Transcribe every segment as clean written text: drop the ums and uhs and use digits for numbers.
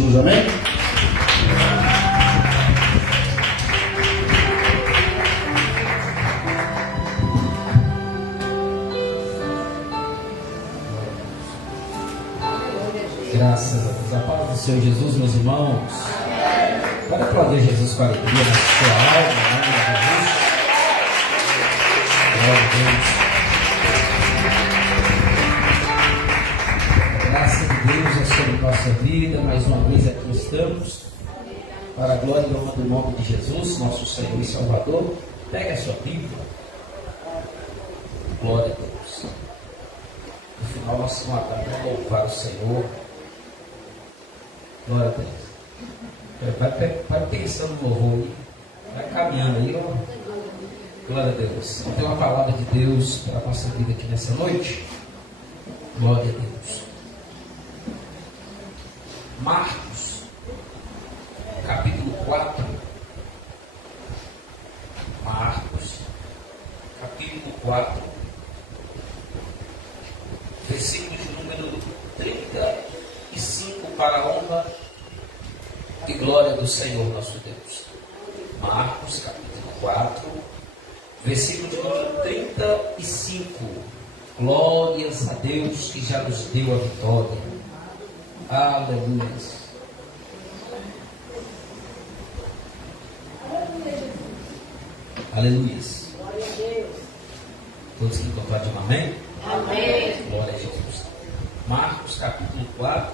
Jesus, amém? Graças a Deus. A paz do Senhor Jesus, meus irmãos. Pode aplaudir Jesus com alegria na sua alma, em nome de Jesus. Glória a Deus. Graças a Deus é sobre nossa vida. Mais uma vez aqui estamos. Para a glória e honra do nome de Jesus, nosso Senhor e Salvador. Pega a sua Bíblia. Glória a Deus. No final nós vamos louvar o Senhor. Glória a Deus. Vai pensando no louvor aí. Vai caminhando aí, ó. Glória a Deus. Tem uma palavra de Deus para a nossa vida aqui nessa noite. Glória a Deus. Marcos, capítulo 4. Marcos, capítulo 4. Versículo de número 35, para a honra e glória do Senhor nosso Deus. Marcos, capítulo 4, versículo de número 35. Glórias a Deus que já nos deu a vitória. Aleluia. Aleluia. Todos que encontraram de um amém? Amém. Glória a Jesus. Marcos capítulo 4,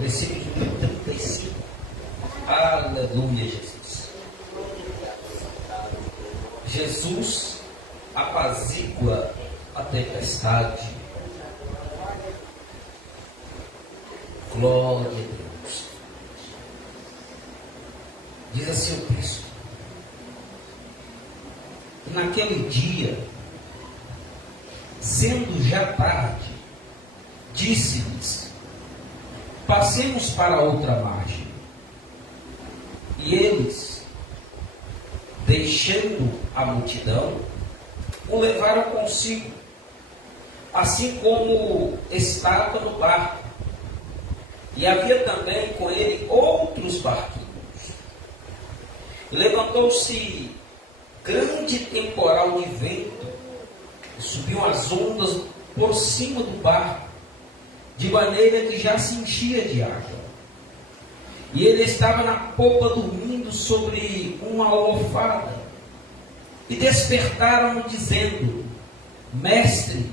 versículo de número 35. Aleluia, Jesus. Jesus apazigua a tempestade. Glória a Deus. Diz assim o texto: naquele dia, sendo já tarde, disse-lhes: passemos para outra margem. E eles, deixando a multidão, o levaram consigo, assim como estava no barco. E havia também com ele outros barquinhos. Levantou-se grande temporal de vento, e subiam as ondas por cima do barco, de maneira que já se enchia de água. E ele estava na popa dormindo sobre uma almofada. E despertaram-no dizendo: Mestre,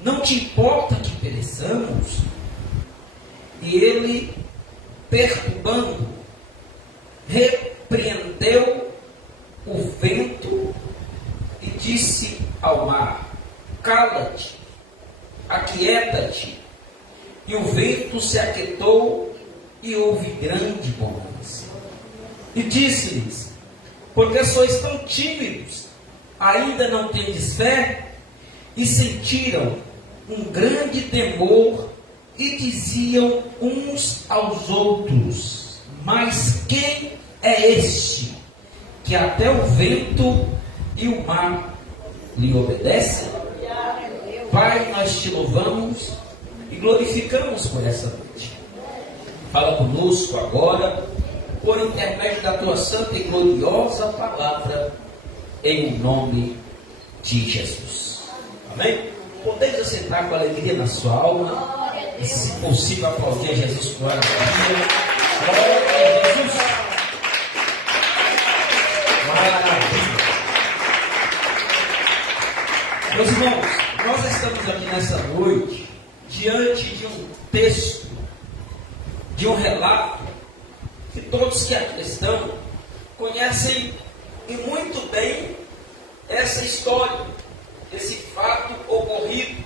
não te importa que pereçamos? E ele, perturbando, repreendeu o vento e disse ao mar: cala-te, aquieta-te. E o vento se aquietou e houve grande bonança. E disse-lhes: porque sois tão tímidos, ainda não tendes fé? E sentiram um grande temor e diziam uns aos outros: mas quem é este que até o vento e o mar lhe obedecem? Pai, nós te louvamos e glorificamos por essa noite. Fala conosco agora, por intermédio da tua santa e gloriosa palavra, em nome de Jesus. Amém? Podeis assentar com alegria na sua alma e, se possível, aplaudir a Jesus com alegria. Glória a Jesus. Maravilha. Meus irmãos, nós estamos aqui nessa noite diante de um texto, de um relato que todos que aqui estão conhecem e muito bem essa história, esse fato ocorrido,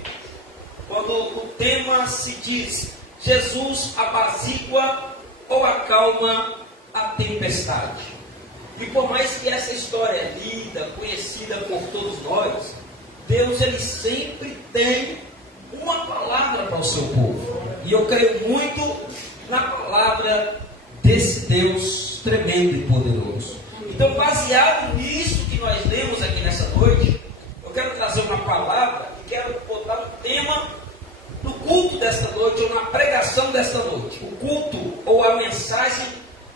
quando o tema se diz: Jesus apazigua ou acalma a tempestade. E por mais que essa história é linda, conhecida por todos nós, Deus, ele sempre tem uma palavra para o seu povo. E eu creio muito na palavra desse Deus tremendo e poderoso. Então, baseado nisso que nós lemos aqui nessa noite, eu quero trazer uma palavra e quero botar um tema no culto desta noite, ou na pregação desta noite. O culto culto ou a mensagem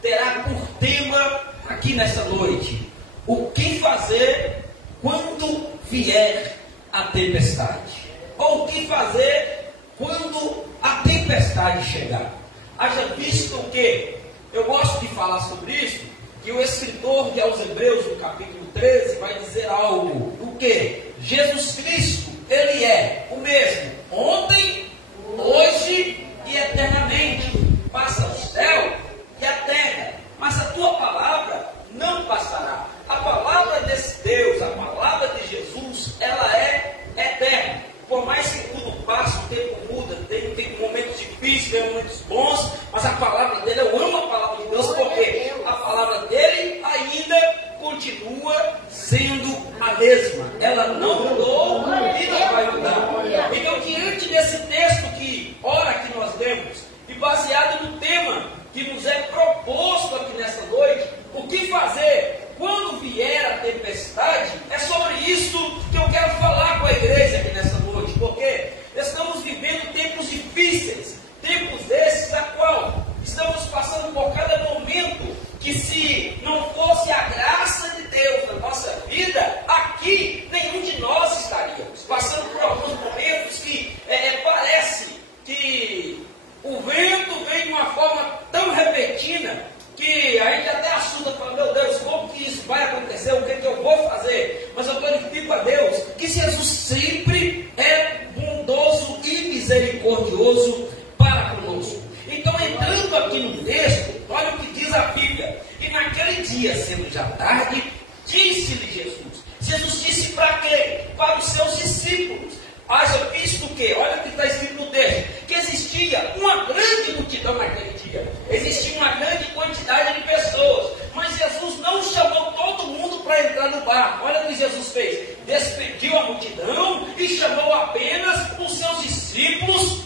terá por tema aqui nessa noite: o que fazer quando vier a tempestade? Ou o que fazer quando a tempestade chegar? Haja visto que eu gosto de falar sobre isso, que o escritor de aos Hebreus, no capítulo 13, vai dizer algo: o que? Jesus Cristo, Ele é o mesmo ontem, hoje e eternamente. Passa o céu e a terra, mas a tua palavra não passará. A palavra desse Deus, a palavra de Jesus, ela é eterna. Por mais que tudo passe, o tempo muda, tem momentos difíceis, tem momentos bons, mas a palavra dele, eu amo a palavra de Deus, porque a palavra dele ainda continua sendo a mesma. Ela não mudou e não vai mudar. Então, diante desse texto que, ora, que nós lemos, e baseado no tema que nos é proposto aqui nesta noite, o que fazer quando vier a tempestade, é sobre isso que eu quero falar com a igreja aqui nessa noite, porque estamos vivendo tempos difíceis, tempos esses a qual estamos passando por cada momento que, se não fosse a graça de Deus na nossa vida, aqui nenhum de nós estaríamos passando por alguns momentos que parece que o vento vem de uma forma tão repentina que a gente até assusta, fala: meu Deus, como que isso vai acontecer? O que eu vou fazer? Mas eu glorifico a Deus que Jesus sempre é bondoso e misericordioso para conosco. Então, entrando aqui no texto, olha o que diz a Bíblia: e naquele dia, sendo já tarde, disse-lhe Jesus. Jesus disse para quem? Para os seus discípulos. Haja visto o quê? Olha o que está escrito no texto: que existia uma grande multidão naquele dia, existia uma grande quantidade de pessoas, mas Jesus não chamou todo mundo para entrar no barco. Olha o que Jesus fez: despediu a multidão e chamou apenas os seus discípulos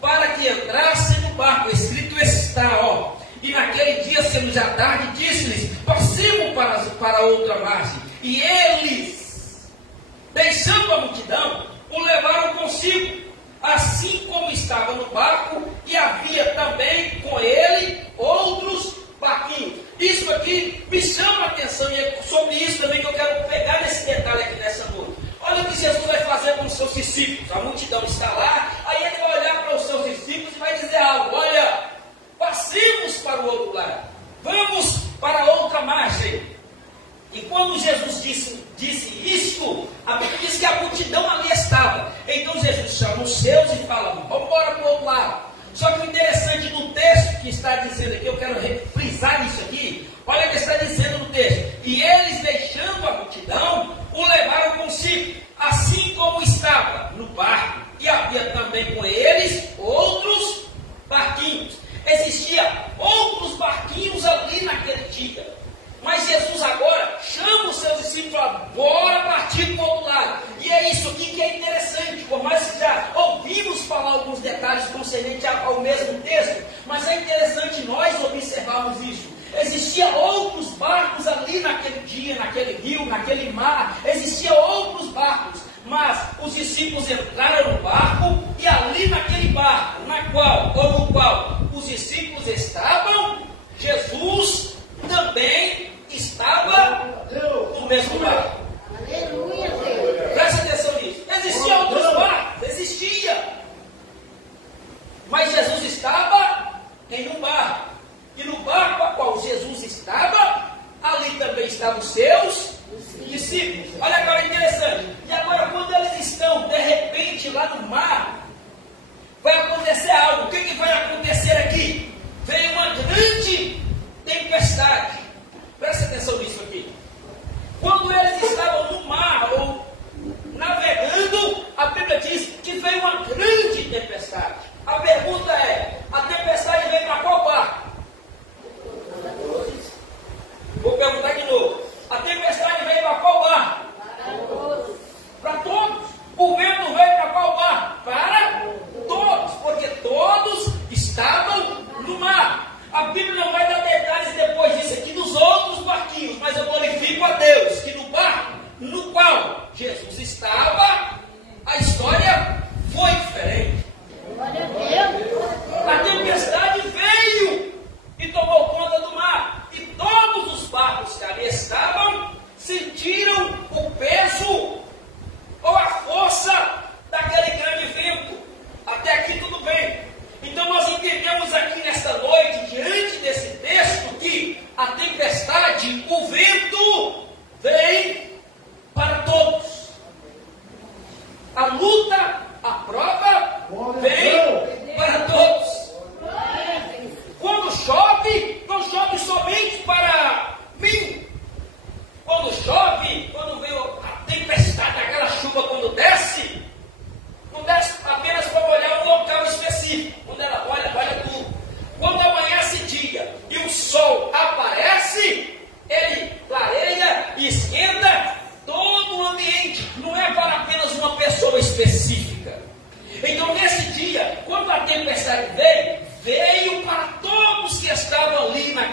para que entrassem no barco. Escrito está, ó: e naquele dia, sendo já tarde, disse-lhes: passemos para outra margem. E eles, deixando a multidão, o levaram consigo, assim como estava no barco, e havia também com ele outros barquinhos. Isso aqui me chama a atenção, e é sobre isso também que eu quero pegar nesse detalhe aqui nessa noite. Olha o que Jesus vai fazer com os seus discípulos. A multidão está lá, aí ele vai olhar para os seus discípulos e vai dizer algo: olha, passemos para o outro lado, vamos para outra margem. E quando Jesus disse isto, a Bíblia diz que a multidão ali estava. Então Jesus chama os seus e fala: vamos embora para o outro lado. Só que o interessante do texto que está dizendo aqui, eu quero frisar isso aqui. Olha o que está dizendo no texto: e eles, deixando a multidão, o levaram consigo, assim como estava no barco, e havia também com eles outros barquinhos. Existia outros barquinhos ali naquele dia. Mas Jesus agora chama os seus discípulos e fala: bora partir para o outro lado. E é isso aqui que é interessante. Por mais que já ouvimos falar alguns detalhes concernentes ao mesmo texto, mas é interessante nós observarmos isso. Existiam outros barcos ali naquele dia, naquele rio, naquele mar. Existiam outros barcos. Mas os discípulos entraram no barco, e ali naquele barco, no qual os discípulos estavam, Jesus também estava no mesmo barco. Aleluia, Deus. Presta atenção nisso. Existiam outros barcos? Existia. Mas Jesus estava em um barco. E no barco a qual Jesus estava, ali também estavam os seus discípulos. Olha agora, interessante. E agora, quando eles estão, de repente, lá no mar, vai acontecer algo. O que vai acontecer aqui? Vem uma grande tempestade. Presta atenção nisso aqui. Quando eles estavam no mar ou navegando, a Bíblia diz que veio uma grande tempestade. A pergunta é: a tempestade veio para qual barco? Vou perguntar de novo: a tempestade veio para qual barco? Para todos. O vento veio para qual barco? Para todos, porque todos estavam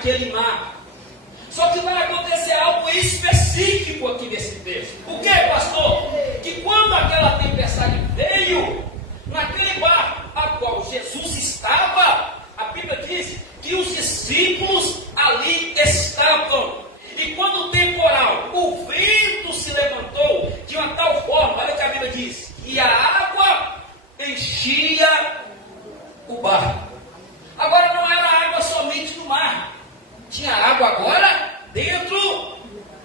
naquele mar. Só que vai acontecer algo específico aqui nesse texto. O que, pastor? Que quando aquela tempestade veio, naquele barco a qual Jesus estava, a Bíblia diz que os discípulos ali estavam. E quando o temporal, o vento se levantou de uma tal forma, olha o que a Bíblia diz, que a água enchia o barco. Agora não era água somente no mar, tinha água agora dentro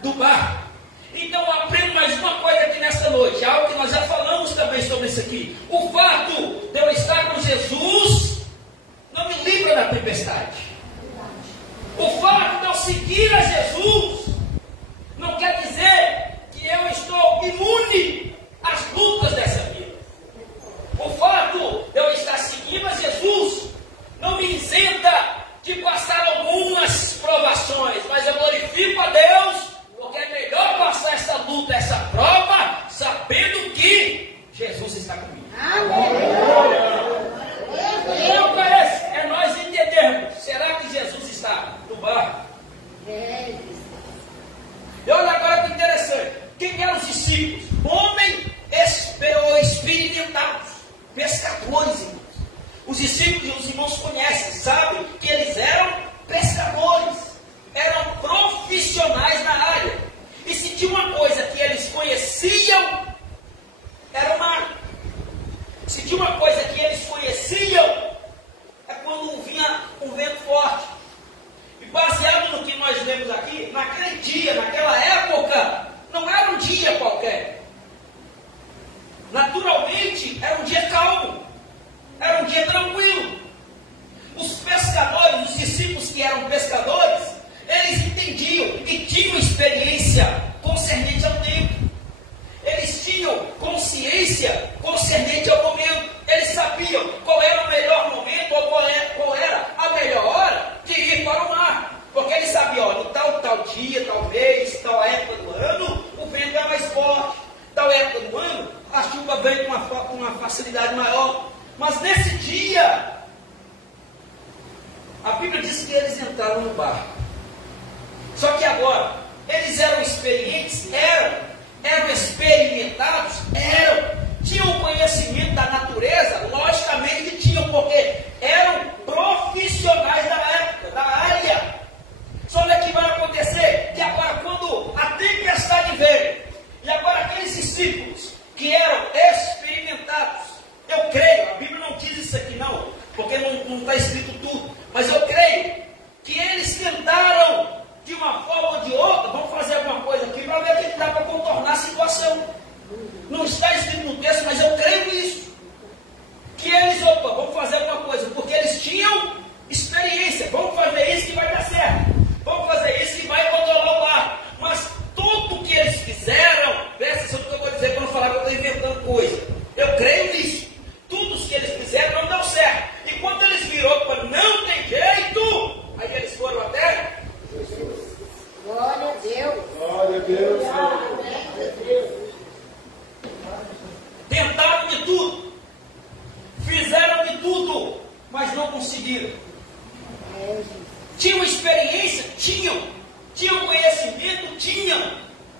do barco. Então eu aprendo mais uma coisa aqui nesta noite, algo que nós já falamos também sobre isso aqui. O fato de eu estar com Jesus não me livra da tempestade. O fato de eu seguir a Jesus não quer dizer que eu estou imune às lutas dessa vida. O fato de eu estar seguindo a Jesus não me isenta de passar algumas provações, mas eu glorifico a Deus, porque é melhor passar essa luta, essa prova, sabendo que Jesus está comigo. Então, parece, é nós entendermos, será que Jesus está no barco? E olha agora que interessante, quem eram os discípulos? Homens experimentados, pescadores, irmãos. Os discípulos e os irmãos conhecem, sabem que eles eram pescadores, eram profissionais na área. E se tinha uma coisa que eles conheciam, era o mar. Se tinha uma coisa que eles conheciam, é quando vinha um vento forte. E baseado no que nós lemos aqui, naquele dia, naquela época, não era um dia qualquer. Naturalmente, era um dia calmo. Era um dia tranquilo. Os pescadores, os discípulos que eram pescadores, eles entendiam e tinham experiência concernente ao tempo. Eles tinham consciência concernente ao momento. Eles sabiam qual era o melhor momento ou qual era a melhor hora de ir para o mar. Porque eles sabiam, no tal dia, tal mês, tal época do ano, o vento é mais forte. Tal época do ano, a chuva vem com uma facilidade maior. Mas nesse dia, a Bíblia diz que eles entraram no barco. Só que agora, eles eram experientes? Eram experimentados? Tinham conhecimento da natureza? Logicamente que tinham, porque eram profissionais da época, da área. Só olha o que vai acontecer, que agora quando a tempestade veio, e agora aqueles discípulos que eram experimentados, eu creio, a Bíblia não diz isso aqui não, porque não está escrito tudo, mas eu creio que eles tentaram, de uma forma ou de outra, vamos fazer alguma coisa aqui para ver o que dá para contornar a situação. Não está escrito no texto, mas eu creio nisso. Que eles, vamos fazer alguma coisa, porque eles tinham experiência, vamos fazer isso que vai dar certo, vamos fazer isso que vai controlar o barco. Mas tudo que eles fizeram, presta atenção no que eu vou dizer quando falar que eu estou inventando coisa. Eu creio nisso. Tudo que eles fizeram não deu certo. E quando eles viram que não tem jeito, aí eles foram até Jesus. Glória a Deus. Glória a Deus. Tentaram de tudo, fizeram de tudo, mas não conseguiram. Tinham experiência? Tinham conhecimento? Tinham.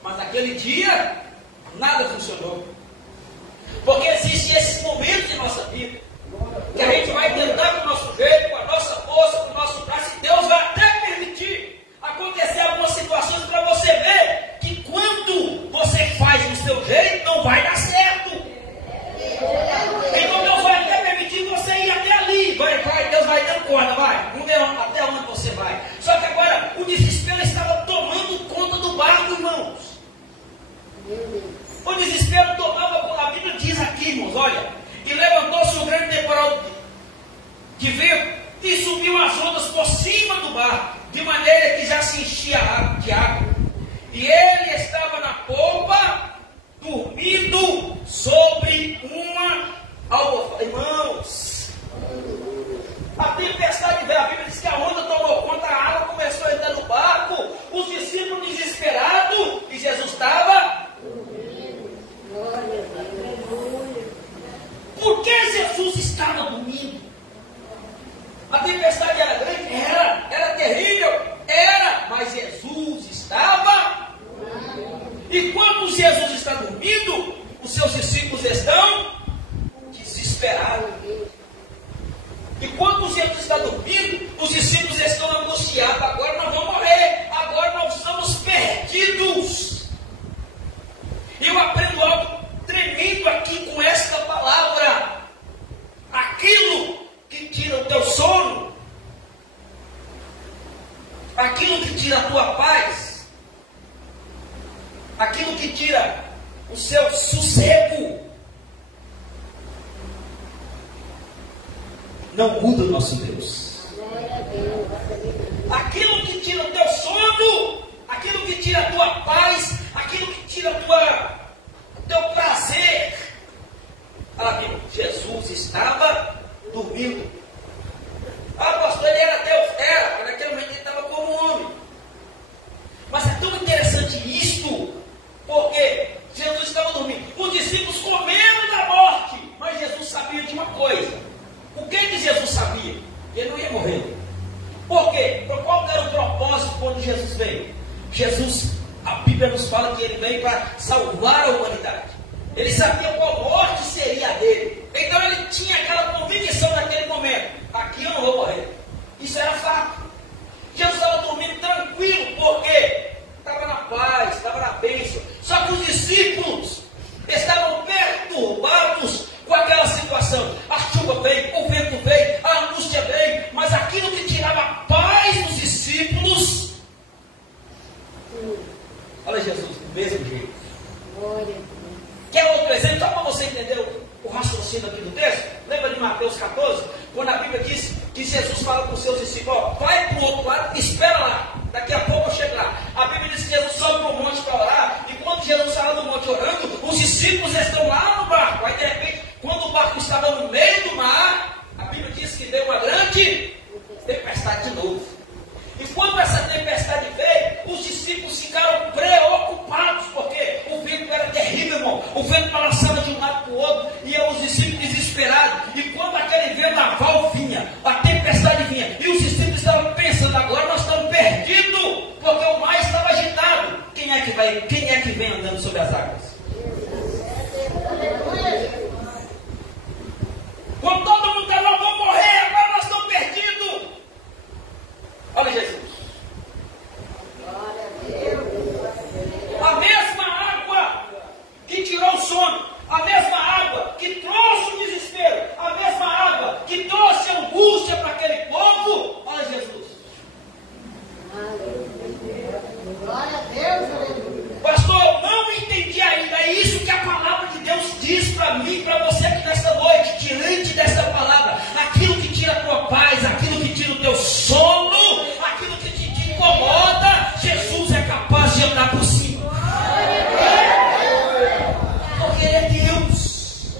Mas naquele dia, nada funcionou. Porque existem esses momentos em nossa vida, que a gente vai tentar com o nosso jeito, com a nossa força, com o nosso braço, e Deus vai até permitir acontecer algumas situações para você ver que quando você faz do seu jeito, não vai dar certo. Então Deus vai até permitir você ir até ali, Deus vai dando corda, vai, não deu até onde você vai. Só que agora o desespero estava tomando conta do barco, irmãos. O desespero tomava, a Bíblia diz aqui, irmãos, olha, e levantou-se um grande temporal de vento e subiu as ondas por cima do barco, de maneira que já se enchia de água. E ele estava na polpa, dormindo sobre uma almofada. Irmãos, a tempestade veio, a Bíblia diz que a onda tomou conta, a água começou a entrar no barco, os discípulos desesperados, e Jesus estava... Por que Jesus estava dormindo? A tempestade era grande? Era terrível. aquilo que tira a tua paz, aquilo que tira o seu sossego, não muda o nosso Deus. Aquilo que tira o teu sono, aquilo que tira a tua paz, aquilo que tira o teu prazer. Jesus estava dormindo. Pastor, ele era Deus? Era, mas naquele momento ele estava como homem. Mas é tão interessante isto, porque Jesus estava dormindo. Os discípulos com medo da morte, mas Jesus sabia de uma coisa. O que Jesus sabia? Ele não ia morrer. Por quê? Por qual era o propósito quando Jesus veio? Jesus, a Bíblia nos fala que ele veio para salvar a humanidade. Ele sabia qual morte seria a dele. Então ele tinha aquela convicção naquele momento: aqui eu não vou morrer. Isso era fato. Jesus estava dormindo tranquilo, porque estava na paz, estava na bênção. Só que os discípulos estavam perturbados com aquela situação. A chuva veio, o vento veio, a angústia veio, mas aquilo que tirava a paz dos discípulos. Olha Jesus, do mesmo jeito. Quer outro exemplo? Só para você entender o raciocínio aqui do texto? Lembra de Mateus 14? Quando a Bíblia diz que Jesus fala com os seus discípulos: vai para o outro lado, espera lá, daqui a pouco eu chego lá. A Bíblia diz que Jesus sobe para o monte para orar, e quando Jesus está lá no monte orando, os discípulos estão lá no barco. Aí de repente, quando o barco estava no meio do mar, a Bíblia diz que veio uma grande tempestade de novo. E quando essa tempestade veio, os discípulos ficaram preocupados, porque o vento era terrível, irmão. O vento balançava de um lado para o outro, e os discípulos desesperados. E quando aquele vendaval vinha, a tempestade vinha, e os discípulos estavam pensando: agora nós estamos perdidos, porque o mar estava agitado. Quem é que vem andando sobre as águas? Quando todo mundo está lá, vamos morrer, agora nós estamos perdidos. Olha Jesus. A mesma água que tirou o sono, a mesma água que trouxe o desespero, a mesma água que trouxe a angústia para aquele povo. Olha Jesus. Glória a Deus. Pastor, eu não entendi ainda. É isso que a palavra de Deus diz para mim, para você aqui nesta noite. Diante dessa palavra, aquilo que tira a tua paz, aquilo que tira o teu sono, aquilo que te incomoda, Jesus é capaz de andar por cima. Porque Ele é Deus.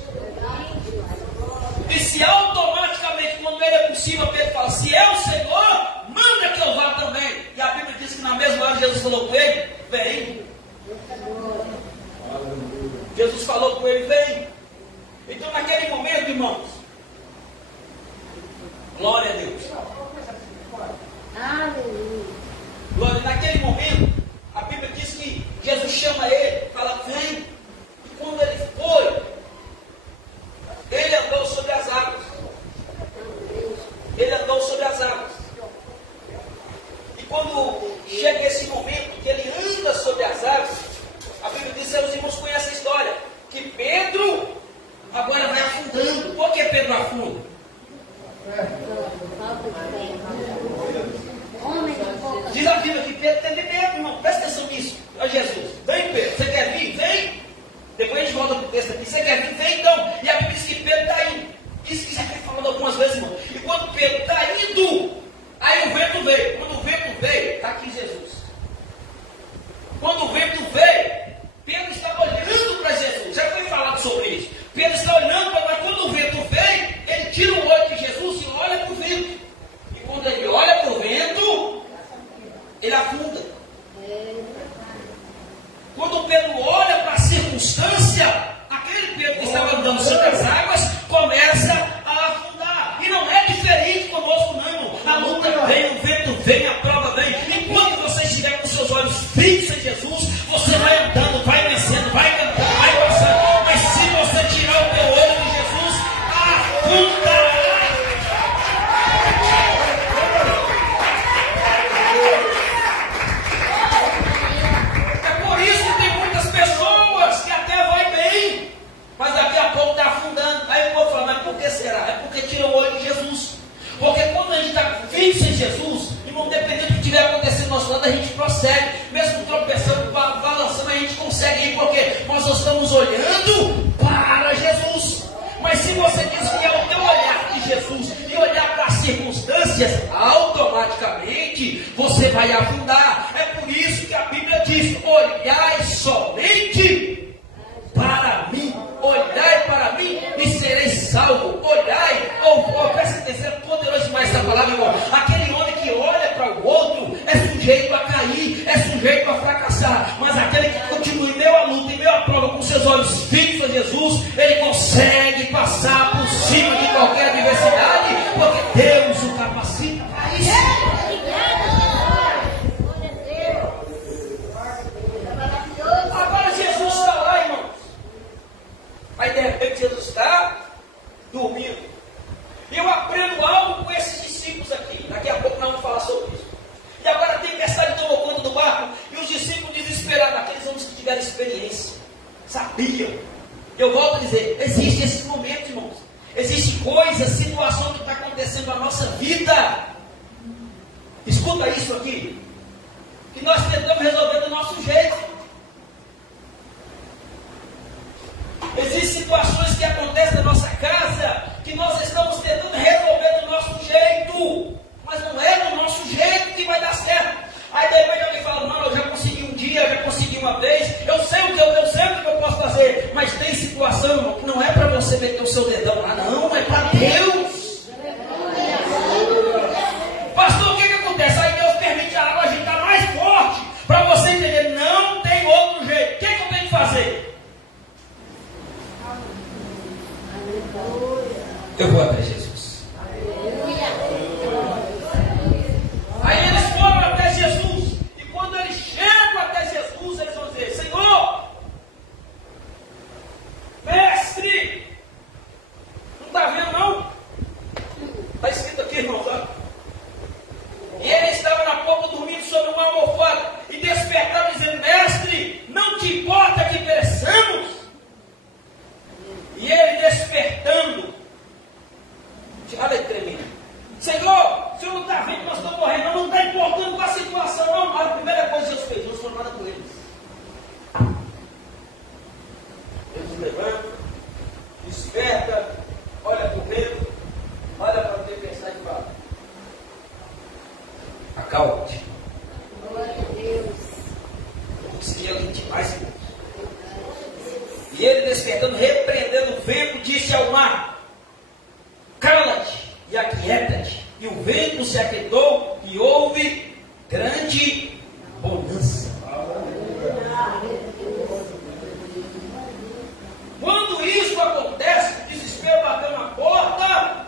E se automaticamente, quando Ele é por cima, Pedro fala: se é o Senhor, manda que eu vá também. E a Bíblia diz que na mesma hora Jesus falou com ele: vem. Jesus falou com ele: vem. Então naquele momento, irmãos, glória a Deus. Aleluia. Glória, naquele momento, a Bíblia diz que Jesus chama ele, fala: vem. E quando ele foi, ele andou sobre as águas. Ele andou sobre as águas. E quando chega esse momento que ele anda sobre as águas, a Bíblia diz, seus irmãos conhecem a história, que Pedro agora vai afundando. Por que Pedro afunda? Diz a Bíblia que Pedro teve medo, irmão. Presta atenção nisso. Olha Jesus. Vem, Pedro. Você quer vir? Vem. Depois a gente volta para o texto aqui. Você quer vir? Vem então. E a Bíblia diz que Pedro está indo. Isso que já tem falado algumas vezes, irmão. E quando Pedro está indo, aí o vento veio. Quando o vento veio, está aqui Jesus. Quando o vento veio, Pedro está olhando para Jesus. Já foi falado sobre isso. Pedro está olhando para lá. Quando o vento veio, ele tira o olho de Jesus e olha para o vento. E quando ele olha para o vento, ele afunda. Quando Pedro olha para a circunstância, aquele Pedro que estava andando sobre as águas começa a afundar. E não é diferente conosco, não. A luta vem, o vento vem, a prova vem. Enquanto você estiver com seus olhos fixos em Jesus, você vai andando, vai vencendo, vai cantando, vai passando. Mas se você tirar o teu olho de Jesus, afundará. Mas daqui a pouco está afundando. Aí o povo fala: mas por que será? É porque tira o olho de Jesus. Porque quando a gente está fixo em Jesus, e não dependendo do que estiver acontecendo olhando para Jesus. Mas se você desviar o teu olhar de Jesus e olhar para as circunstâncias, automaticamente você vai afundar. É por isso que a Bíblia diz: olhai somente para mim, olhai para mim e sereis salvo. Olhai, presta atenção, é poderoso demais essa palavra, irmão. Aquele homem que olha para o outro é sujeito a cair, é sujeito a fracassar. Mas aquele que continua em meio à luta, em meio à prova, com seus olhos fixos a Jesus, ele consegue passar por cima de qualquer adversidade, porque Deus o capacita para isso. Agora Jesus está lá, irmãos. Aí de repente Jesus está dormindo. E eu aprendo algo com esses discípulos aqui. Daqui a pouco nós vamos falar sobre isso. E agora a tempestade tomou conta do barco. E os discípulos desesperados, aqueles homens que tiveram experiência, sabiam. Eu volto a dizer, existe esse momento, irmãos. Existe coisa, situação que está acontecendo na nossa vida. Escuta isso aqui. Que nós tentamos resolver do nosso jeito. Existem situações que acontecem na nossa casa, que nós estamos tentando resolver do nosso jeito, mas não é do nosso jeito que vai dar certo. Aí de repente alguém fala: não, eu já consegui um dia, eu já consegui uma vez, eu sei o que eu posso fazer. Mas tem situação, irmão, que não é para você meter o seu dedão lá, não, é para Deus. Pastor, o que acontece? Aí Deus permite a água agitar mais forte, para você entender, não tem outro jeito. O que eu tenho que fazer? Eu vou até Jesus. Aí eles foram até Jesus. E quando eles chegam até Jesus, eles vão dizer: Senhor, mestre, não está vendo não? Está escrito aqui, irmão, tá? E ele estava na popa dormindo sobre uma almofada. E despertaram dizendo: mestre, não te importa que pereçamos? E ele despertando, olha aí, tremendo: Senhor, o senhor não está vendo que nós estamos morrendo, não está importando com a situação, não. Mas a primeira coisa que Jesus fez, Jesus foi nada com eles. Jesus levanta, desperta, olha para o vento, olha para a tempestade e fala: acalma-te. Glória a Deus. Seria demais, irmãos. E ele, despertando, repreendendo o vento, disse ao mar: cala-te e aquieta-te. E o vento se aquietou e houve grande bonança. Quando isso acontece, o desespero bateu na porta,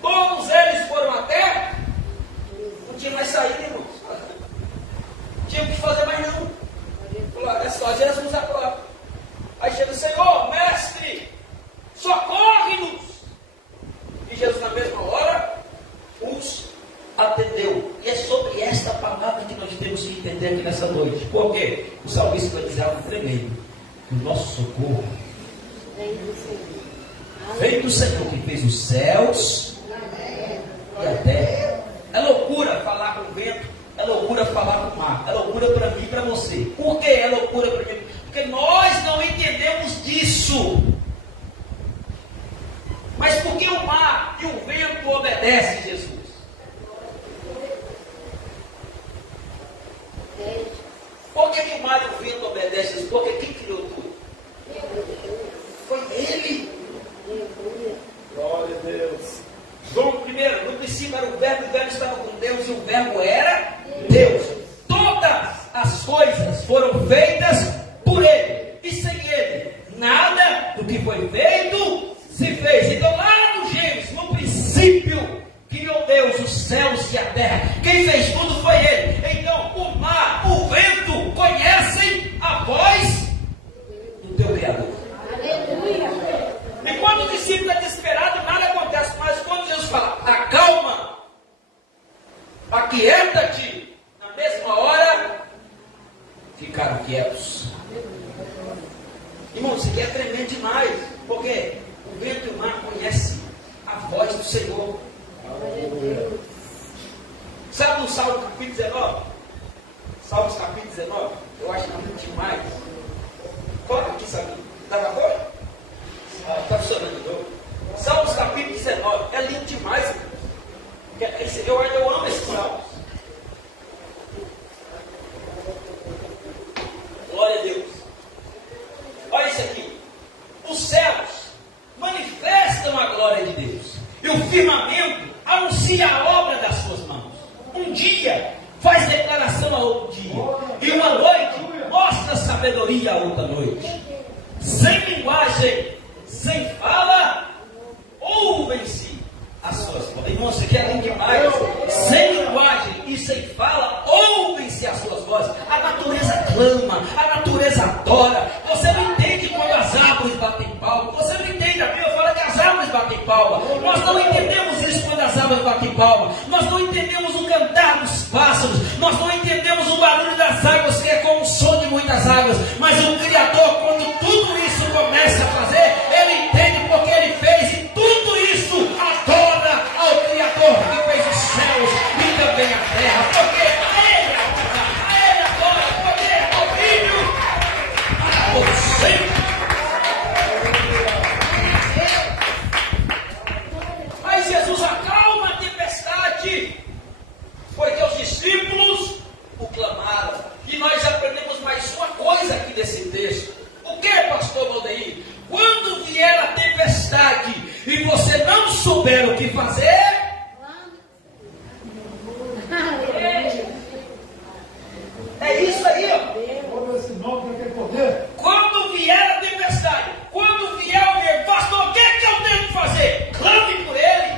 todos eles foram até, não tinha mais saída, irmãos. Não tinha o que fazer mais não. Falou: é só Jesus agora. Aí chega: Senhor, mestre, socorre-nos. E Jesus, na mesma hora, os atendeu. E é sobre esta palavra que nós temos que entender aqui nessa noite. Por quê? O salmista vai dizer algo tremendo: o nosso socorro vem do Senhor, que fez os céus e a terra. É loucura falar com o vento, é loucura falar com o mar, é loucura para mim e para você. Por que é loucura para mim? Porque nós não entendemos disso. Mas por que o mar e o vento obedecem Jesus? Por que o mar e o vento obedecem Jesus? Porque quem criou tudo? Foi Ele. Glória a Deus. João, primeiro, no princípio era o verbo estava com Deus e o verbo era Deus. Todas as coisas foram feitas por Ele. E sem Ele, nada do que foi feito se fez. Então lá no Gênesis, no princípio, criou Deus os céus e a terra. Quem fez tudo foi Ele. Então o mar, o vento conhecem a voz do teu Criador. Aleluia. E quando o discípulo é desesperado, nada acontece. Mas quando Jesus fala: acalma, aquieta-te, na mesma hora ficaram quietos. Irmão, isso aqui é tremendo demais. Porque o vento e o mar conhecem a voz do Senhor. Sabe no Salmo capítulo 19? Salmos capítulo 19, eu acho que é muito demais. Coloca aqui, sabe? Estava agora? Está funcionando de novo. Salmos capítulo 19. É lindo demais, irmão. Eu amo esses salmos. Glória a Deus. Olha isso aqui. Os céus manifestam a glória de Deus. E o firmamento anuncia a obra das suas mãos. Um dia faz declaração a outro dia. E uma noite mostra sabedoria a outra noite. Sem linguagem, sem fala, ouvem-se as suas vozes. Irmão, isso aqui é lindo demais. Sem linguagem e sem fala, ouvem-se as suas vozes. A natureza clama, a natureza adora. Você não entende quando as árvores batem palma. Você não entende, a Bíblia fala que as árvores batem palma. Nós não entendemos isso quando as árvores batem palma. Nós não entendemos o cantar dos pássaros. Nós não entendemos o barulho das águas, que é como o som de muitas águas. Mas o Criador, quando tudo isso começa a fazer, ele entende porque ele fez. E tudo isso adora ao Criador que fez os céus e também a terra. Porque ele adora, poder, domínio, para todos sempre. Mas Jesus acalma a tempestade, porque os discípulos o clamaram. E nós aprendemos mais uma coisa aqui desse texto. O que, pastor Valdeir? Quando vier a tempestade e você não souber o que fazer, é isso aí, ó. Quando vier a tempestade, quando vier o ver, pastor, o que é que eu tenho que fazer? Clame por ele.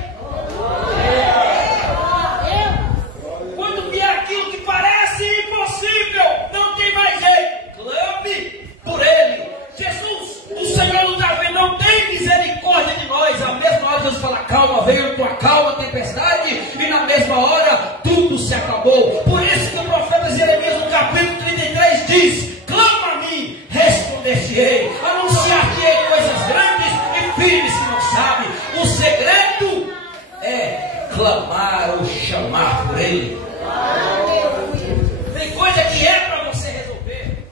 Quando vier aquilo que parece impossível, não tem mais jeito, clame por ele. Jesus, o Senhor não está vendo, não tem misericórdia de nós. A mesma hora Jesus fala, calma, veio tua calma, tempestade, e na mesma hora tudo se acabou. Por isso que o profeta Jeremias no capítulo 33 diz, clama a mim, responder-te-ei, anunciar-te-ei coisas grandes e firmes que não sabe. O segredo é clamar ou chamar por ele. Tem coisa que é para você resolver.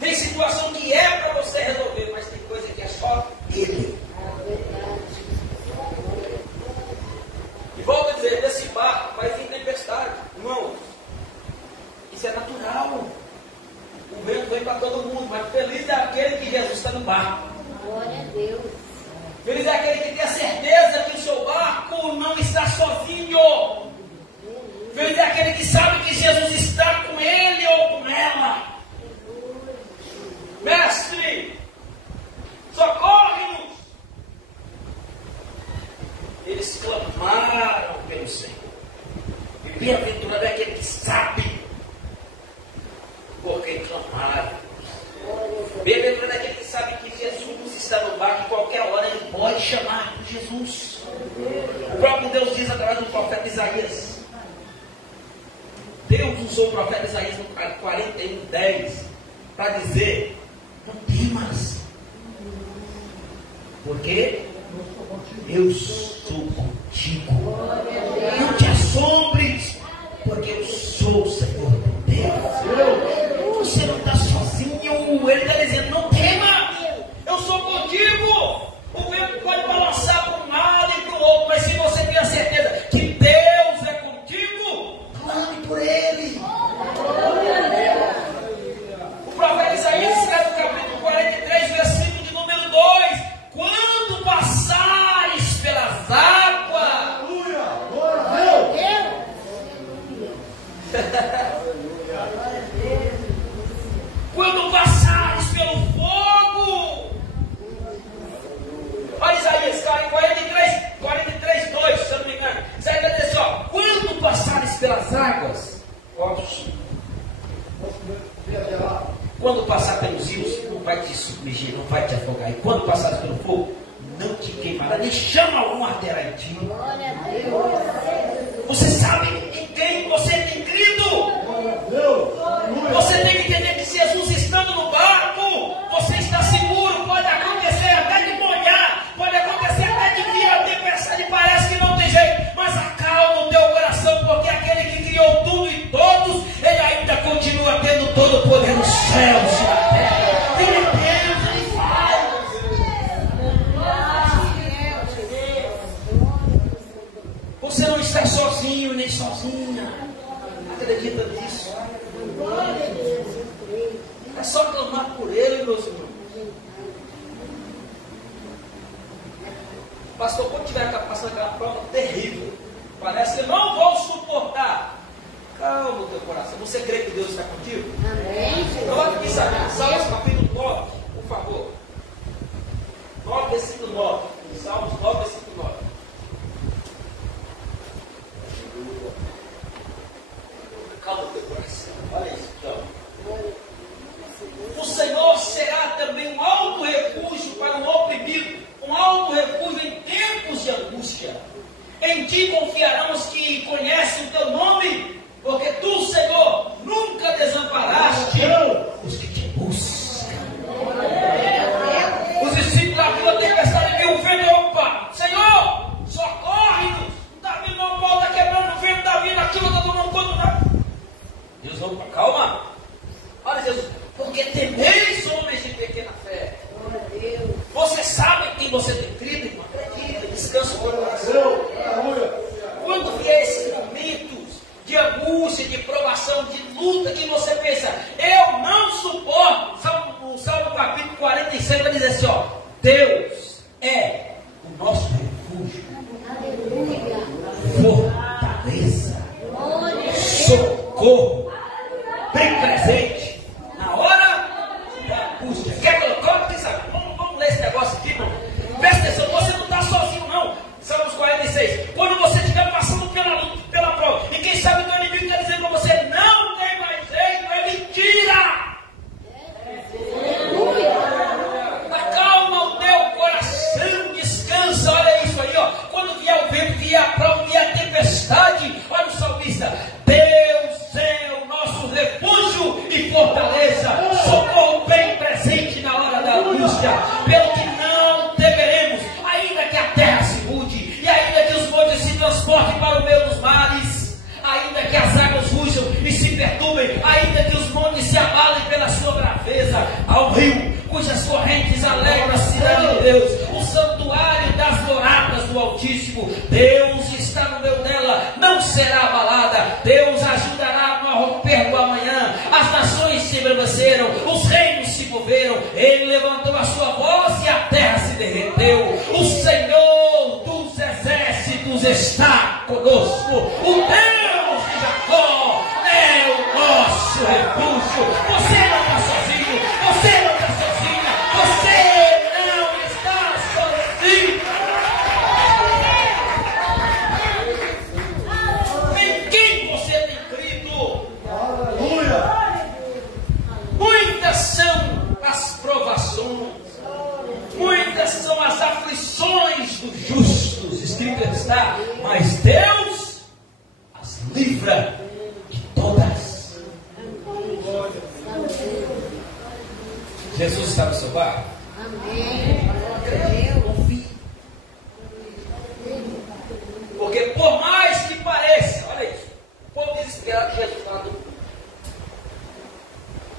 Tem situação que é para você resolver, mas tem coisa que é só ele. E volto a dizer, nesse barco vai vir tempestade. Irmão, isso é natural. O vento vem para todo mundo, mas feliz é aquele que Jesus está no barco. Glória a Deus. Feliz é aquele que tem a certeza que o seu barco não está sozinho. Feliz é aquele que sabe que Jesus está com ele ou com ela. Mestre, socorre-nos. Eles clamaram pelo Senhor. E bem-aventurado é aquele que sabe por quem clamaram. Bem-aventurado é aquele que sabe que Jesus está no barco e qualquer hora ele pode chamar por Jesus. O próprio Deus diz através do profeta Isaías. Deus usou o profeta Isaías no 41:10 para dizer, não temas, porque eu sou contigo. Não te assombres, porque eu sou o Senhor teu Deus. Você não está sozinho. Ele está dizendo, não tema, eu sou contigo. O vento pode balançar para um lado e para o outro, mas se você tem a certeza que Deus é contigo, clame por ele. O profeta Isaías escreve no capítulo 43, versículo de número 2: quando passares pelas águas, quando passares pelo fogo. Olha Isaías 43, 2, se eu não me engano. Isaías vai dizer assim, ó, quando passares pelas águas, quando passar pelos rios, não vai te submergir, não vai te afogar. E quando passares pelo fogo, não te queimará, nem chama algum arderá em ti. Você sabe em quem você tem crido. Você tem que entender que Jesus estando no barco, você está seguro. Pode acontecer até de molhar, pode acontecer até de vir a tempestade, parece que não tem jeito, mas acalma o teu coração, porque aquele que criou tudo e todos, ele ainda continua tendo todo o poder nos céus e na terra. sozinho nem sozinha. Acredita nisso? É só clamar por Ele, meus irmãos. Pastor, quando tiver passando aquela prova terrível, parece que não vou suportar. Calma o teu coração. Você crê que Deus está contigo? Amém. Coloque aqui, Salmos capítulo 9, por favor. 9, versículo 9. Salmos 9, versículo 9. Calma o teu coração. Olha isso, então. O Senhor será também um alto refúgio para o oprimido, um alto refúgio em tempos de angústia. Em ti confiarão os que conhecem o teu nome, porque tu, Senhor, nunca desamparaste os que te buscam. Os discípulos abriram a tempestade e o vento, opa, Senhor, socorre-nos. Davi não volta quebrando o vento, Davi naquilo está tomando conta. Deus, opa, calma. Olha Jesus, porque temeis homens de pequena fé. Você sabe quem você tem crido, irmão? Acredita, descansa o coração. Quando vier esses momentos de angústia, de provação, de luta, que você pensa, eu não suporto. O Salmo capítulo 46 vai dizer assim, ó, Deus é o nosso refúgio, fortaleza, socorro, bem presente na hora da angústia. Quer colocar? Vamos ler esse negócio aqui, irmão. Presta atenção, você não está sozinho não. Salmos 46. Quando você estiver passando pela prova, e quem sabe o teu inimigo quer dizer para você, não tem mais jeito, é mentira. Acalma o teu coração, descansa, olha isso aí, ó. Quando vier o vento, vier a prova, vier a tempestade, olha o salmista, Deus é o nosso refúgio e fortaleza, socorro bem presente na hora da angústia, pelo que não temeremos, ainda que a terra se mude, e ainda que os montes se transportem para o meio dos mares, ainda que as águas rujam e se perturbem, ainda que os montes se abalem pela sua braveza, ao rio, cujas correntes alegram a cidade de Deus, o santuário das moradas do Altíssimo, Deus está no meio dela, não será abalada, Deus ajudará no romper do amanhã, as nações se estremeceram, os reinos se moveram, Ele levantou a sua voz e a terra se derreteu, o Senhor dos exércitos está conosco, o Deus de Jacó é o nosso refúgio. Você não está sozinho, você não está sozinha, você não está sozinho. Em quem você tem crido? Aleluia. Muitas são as provações, muitas são as aflições dos justos, escrito está, mas Deus as livra de todas. Jesus está no seu barco? Amém. Confie. Porque por mais que pareça, olha isso, o povo desesperado que Jesus está no barco.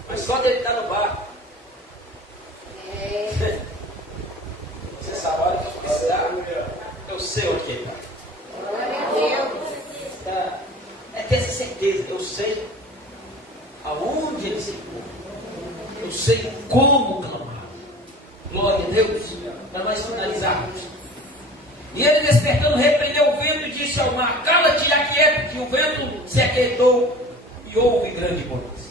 Mas só dele estar no barco. Você sabe a hora que ele está? Eu sei onde ele está. É ter essa certeza, eu sei aonde ele se encontra, eu sei como clamar. Glória a Deus, para nós finalizarmos. E ele, despertando, repreendeu o vento e disse ao mar, cala-te e aquieta, que o vento se aquietou e houve grande bonança.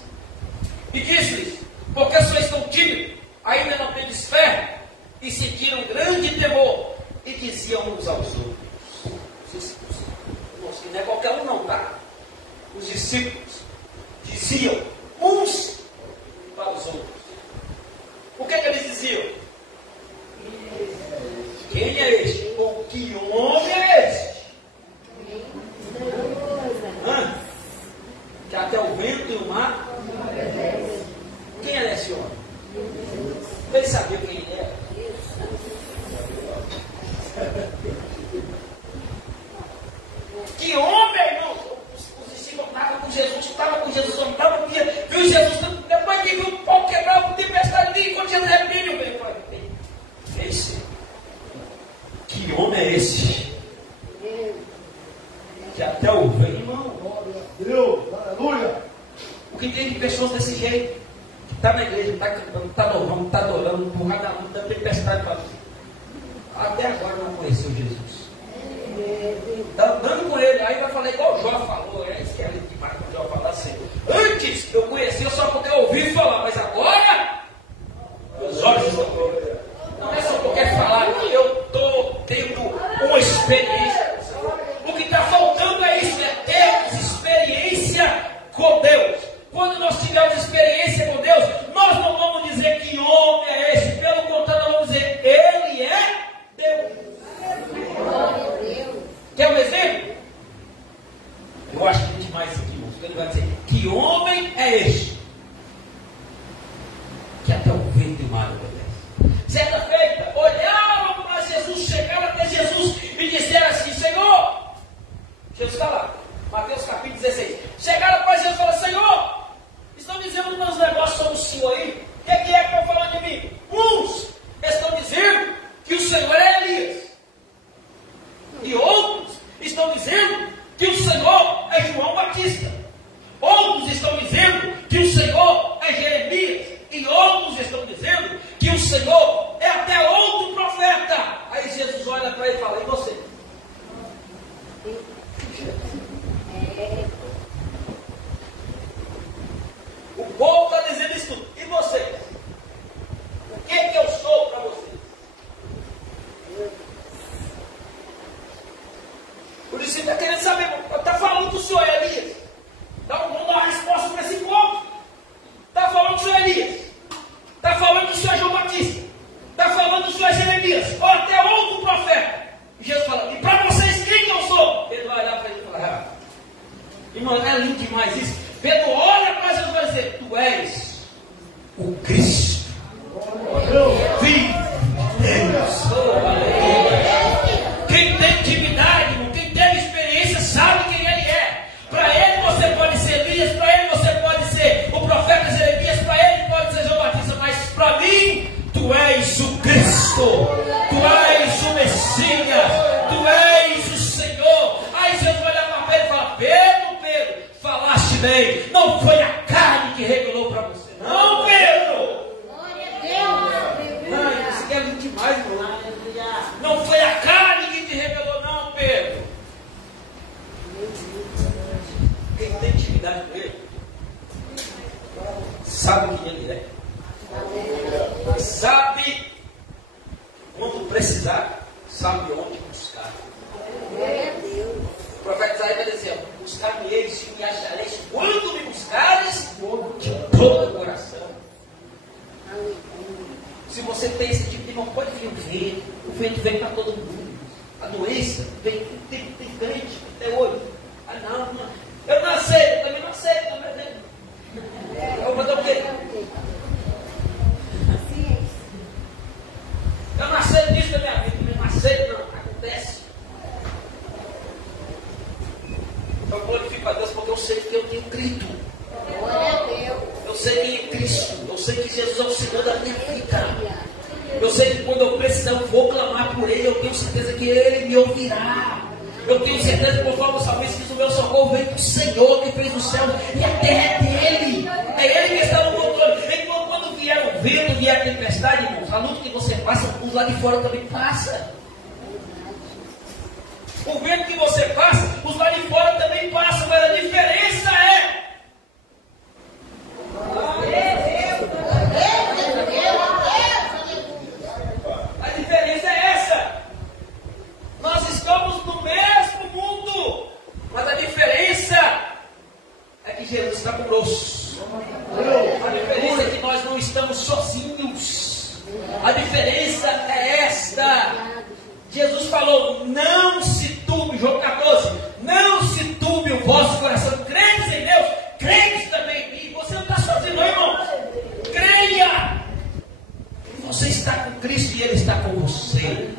E disse-lhes, porque sois tão tímidos, ainda não tendes fé? E sentiram grande temor e diziam uns aos outros, os discípulos, nossa, que não é qualquer um não, tá? Os discípulos diziam uns para os outros. O que eles diziam? Quem é este? Ou que homem é este? Que até o vento e o mar. Quem era esse homem? Ele sabia quem ele era. Que homem, irmão! Os discípulos estavam com Jesus, não estavam com Jesus, nuvem, irmão. Glória a Deus, aleluia. O que tem de pessoas desse jeito? Está na igreja, está cantando, está louvando, está adorando, empurrado na luta, da tempestade para até agora não conheceu Jesus. Está andando com ele, aí vai falar igual o Jó falou, isso é demais quando o Jó falar assim. Antes eu conhecia só porque eu ouvi falar, mas agora meus olhos estão abertos. Não é só porque falar, eu estou tendo uma experiência. O que está faltando é isso, é termos experiência com Deus. Quando nós tivermos experiência com Deus, nós não vamos dizer que homem é esse, pelo contrário, nós vamos dizer, ele é Deus. Quer um exemplo? Eu acho que demais isso aqui, irmãos. Ele vai dizer, que homem é este? Que até o vento e o mar obedece. Certa feita, olharam para Jesus, chegaram até Jesus e disseram assim, Senhor, Jesus está lá, Mateus capítulo 16, chegaram para Jesus e falaram, Senhor, estão dizendo uns negócios sobre o Senhor aí, o que é que estão falando de mim? Uns estão dizendo que o Senhor é Elias, e outros estão dizendo que o Senhor é João Batista, outros estão dizendo que o Senhor é Jeremias, e outros estão dizendo que o Senhor é até outro profeta. Aí Jesus olha para ele e fala, e você? O povo está dizendo isso tudo. E você? O que é que eu sou para você? O discípulo está querendo saber, está falando que o Senhor é Elias. Então vamos dar uma resposta para esse povo. Está falando que o Senhor é Elias. Está falando que o Senhor é João Batista. Está falando que o Senhor é Jeremias. Ou até outro profeta. E Jesus fala, e para vocês quem que eu sou? Pedro vai olhar para ele e falar, irmão, é lindo demais isso. Pedro olha para Jesus e vai dizer, tu és o Cristo. Filho de Deus. Quem tem intimidade, quem teve experiência, sabe quem ele é. Para ele você pode ser Elias, para ele você pode ser o profeta Jeremias, para ele pode ser João Batista, mas para mim, tu és o Cristo, tu és o Messias, tu és o Senhor. Aí Jesus vai olhar para Pedro e fala, Pedro, falaste bem, não foi a carne que revelou para você, não, Pedro. Não, isso aqui é muito demais, irmão. Não foi a carne que te revelou, não, Pedro. Quem tem intimidade com ele sabe quem ele é, sabe quando precisar, sabe onde buscar. O profeta Isaías vai dizer, buscar-me eles e me achareis quando me buscares de todo o coração. Se você tem esse tipo de irmão, pode vir o vento vem para todo mundo. A doença vem, tem crente até hoje. Ah não, eu não aceito, eu também não aceito, não aceito. Eu vou dar o quê? Eu não aceito disso da minha vida, eu não aceito, não, acontece. Eu glorifico a Deus porque eu sei que eu tenho Cristo. Eu sei quem é Cristo. Eu sei que Jesus é o Senhor da minha vida. Eu sei que quando eu precisar, eu vou clamar por Ele. Eu tenho certeza que Ele me ouvirá. Eu tenho certeza que conforme o salmista diz, o meu socorro vem do Senhor que fez o céu e a terra é dele. É Ele que está no controle. Então quando vier o vento, vier a tempestade, irmãos, a luta que você passa, os lá de fora também passa. O vento que você passa, os lá de fora também passam, mas a diferença é a diferença é essa. Nós estamos no mesmo mundo, mas a diferença é que Jesus está conosco. A diferença é que nós não estamos sozinhos. A diferença é esta. Jesus falou, não se turbe, João 14, não se turbe o vosso coração. Credes em Deus, credes também em mim. Você não está sozinho, não, irmão. Creia. Você está com Cristo e Ele está com você.